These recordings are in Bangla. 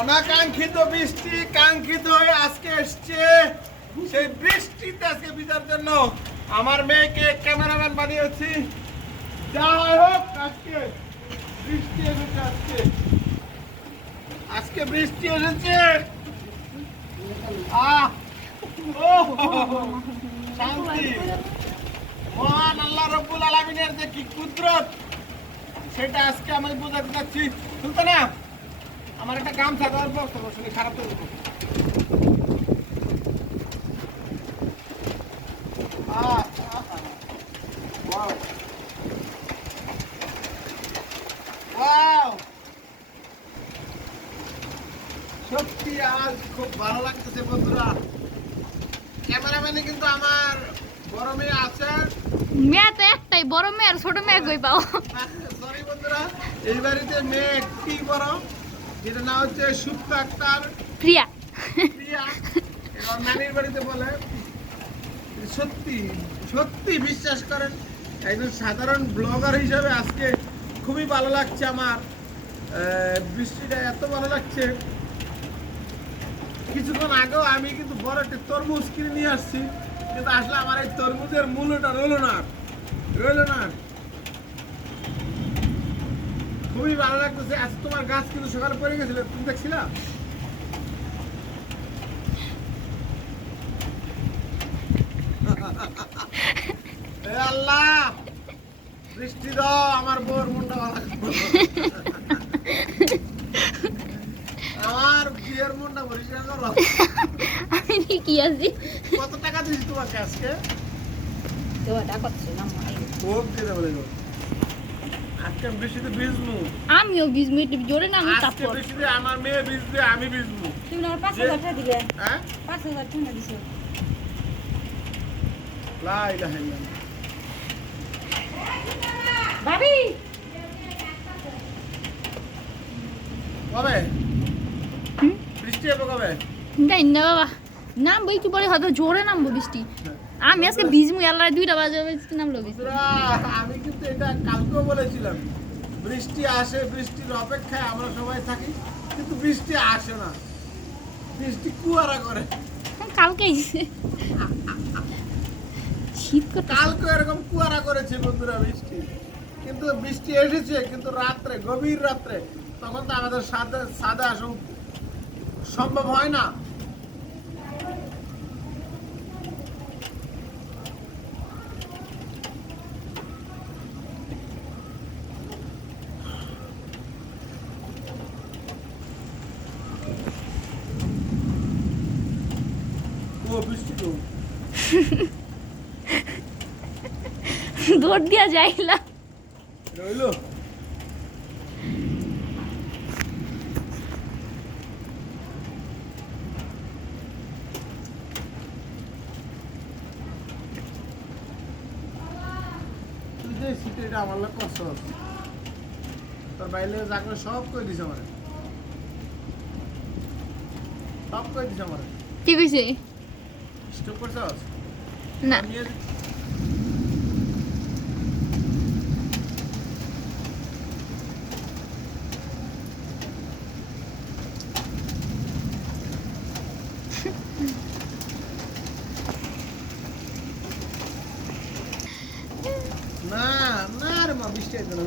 অনাকাঙ্ক্ষিত বৃষ্টি কাঙ্ক্ষিত হয়ে আজকে এসছে। সেই বৃষ্টিতে আজকে বিচার জন্য আমার মেয়েকে ক্যামেরাম্যান বানিয়েছি। যা হোক, আজকে বৃষ্টি এসেছে, আজকে। আজকে বৃষ্টি এসেছে। শান্তি। মহান আল্লাহ রব্বুল আলমিনের যে কি কুদরত, সেটা আজকে আমি বোঝাতে চাচ্ছি। শুনতে না আমার একটা গামছা দেওয়ার বক্স শুনে খারাপ তো. সত্যি আজ খুব ভালো লাগতেছে বন্ধুরা। ক্যামেরাম্যানে কিন্তু আমার বড় মেয়ে আছে। মেয়ে তো একটাই বড় মেয়ে আর ছোট মেয়ে কই পাও সরি বন্ধুরা। এই বাড়িতে মেয়ে একটি বড়? যেটা না হচ্ছে সুপ্ত আক্তার। প্রিয়া। প্রিয়া। এবং নানির বাড়িতে বলে সত্যি সত্যি বিশ্বাস করেন একজন সাধারণ ব্লগার হিসাবে আজকে খুবই ভালো লাগছে আমার। বৃষ্টিটা এত ভালো লাগছে। কিছুক্ষণ আগেও আমি কিন্তু বড় একটা তরমুজ কিনে নিয়ে আসছি কিন্তু আসলে আমার এই তরমুজের মূল্যটা রইল না রইল না। খুবই ভালো লাগতেছে। আজ তোমার গাছ কিন্তু সকালে পড়ে গেছিল তুমি দেখছিলা? আল্লাহ! বৃষ্টি দাও আমার বউর মুন্ডা ভালো। আমার বিয়ের মুন্ডা পরিষ্কার করো আমি ঠিকই আছি। কত টাকা দিয়েছি তোমাকে আজকে? খুব খেতে বলে গো। আজকে বৃষ্টিতে ভিজমু আমিও বিশ মিনিট জোরে না আমি আজকে তারপর বৃষ্টিতে আমার মেয়ে ভিজবে আমি তুমি আমার পাঁচ যে- হাজার টাকা দিবে। হ্যাঁ? পাঁচ হাজার টাকা দিছো। লা ইলাহা ইল্লাল্লাহ। ভাবি! কবে? বৃষ্টি হবে কবে? না বাবা। নামবো একটু পরে হয়তো জোরে নামবো বৃষ্টি। আমি আজকে ভিজমু আল্লাহ দুইটা বাজে নামলো বৃষ্টি বন্ধুরা, আমি কিন্তু এটা কালকেও বলেছিলাম বৃষ্টি আসে বৃষ্টির অপেক্ষায় আমরা সবাই থাকি কিন্তু বৃষ্টি আসে না। বৃষ্টি কুয়ারা করে। কালকে আইছে। শীত কালকে এরকম কুয়ারা করেছে বন্ধুরা বৃষ্টি। কিন্তু বৃষ্টি এসেছে কিন্তু রাত্রে গভীর রাত্রে তখন তো আমাদের সাদা সাদা সম্ভব হয় না। দৌড় দিয়া যাইলা রইল? এটা আমার লোক কষ্ট তোর বাইরে সব করে দিছে আমার? সব করে দিছে আমার? কি কইছে? স্টক করছ না নিয়ে না না রে মা বৃষ্টি আইতে না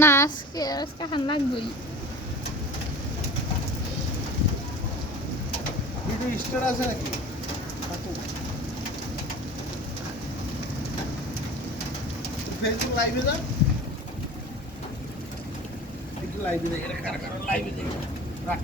না আজকে আজকে হান লাগবেই স্টোর আছে নাকি? ফেসবুক লাইভে যা। একটু লাইভে দেখে দেখে রাখ।